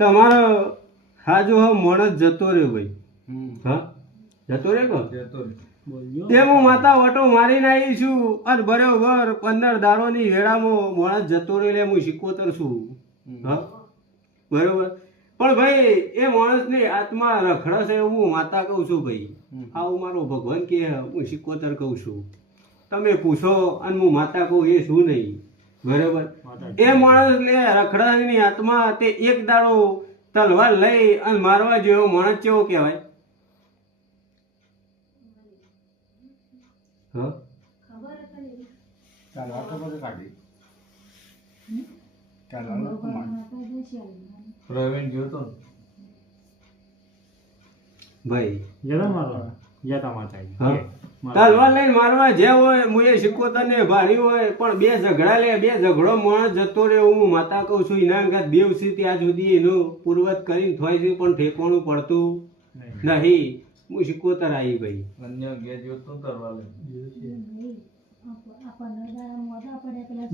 તમારો હાજો હા મોણસ જતો રહ્યો ભાઈ. હા જતો રહ્યો તે હું માતા ઓટો મારીને આવી છું અને બરોબર 15 દારોની વેળામાં મોણસ જતો રહ્યો હું 77 છું. હા બરોબર. પણ ભાઈ એ માણસની આત્મા રખડે છે એવું હું માતા કહું છું ભાઈ. આવું મારો ભગવાન કે હું 77 કહું છું. તમે પૂછો અને હું માતા કહું એ શું નહીં. બરોબર. એ માણસ લે રખડાની આત્મા તે એક દાડો તલવાર લઈ અને મારવા જેવો માણસ કેવો કહેવાય? હા પ્રવીણ જોતો ભાઈ માતા તલવાર લઈને મારવા જે હોય હું એ 77 ને ભારી હોય પણ બે ઝઘડા લે બે ઝઘડો માણસ જતો રહે હું માતા કહું છું. એના અંગત દેવસી ત્યાં સુધી એનું પૂર્વત કરીને થોય છે પણ ઠેકવાનું પડતું નહીં. હું 77 આવી ભાઈ. અન્ય ઘેર જોતો તરવા લે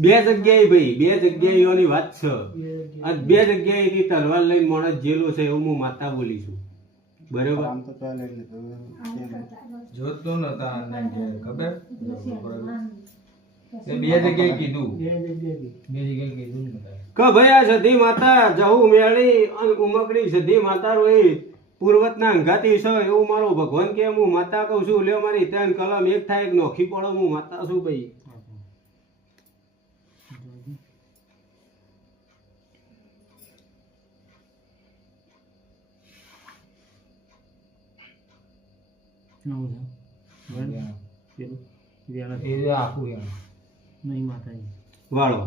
બે જગ્યાએ ભાઈ બે જગ્યાએની વાત છે અને બે જગ્યાએથી તલવાર લઈને માણસ જેલો છે એવું હું માતા બોલી છું. બરોબર. જોતો નતા અન્ય ઘેર ખબર તે બે જગ્યાએ કીધું કે ભાઈ આ સધી માતા જહુ મેળી અને ઉમકડી સધી માતા રોઈ પૂર્વતના અંગાતી છે એવું મારો ભગવાન કે હું માતા કહું છું. લ્યો મારી ત્રણ કલમ એક થાય એક નોખી પડો હું માતા છું ભાઈ. આખું વાળો